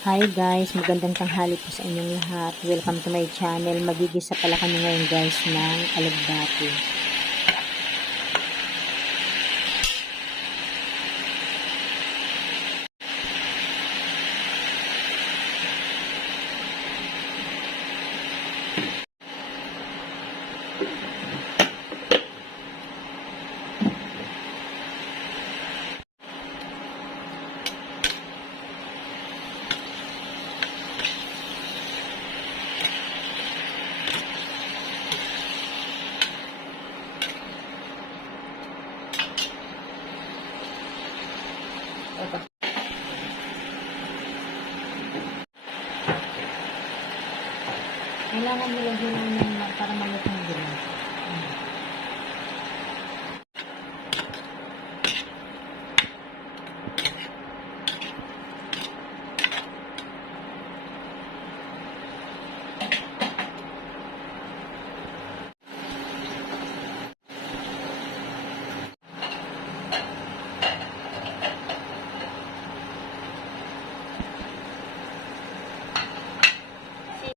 Hi guys, magandang tanghali po sa inyong lahat. Welcome to my channel. Magigisa pala kami ngayon guys ng alugbati. Kailangan nilagyan ng para malutong din.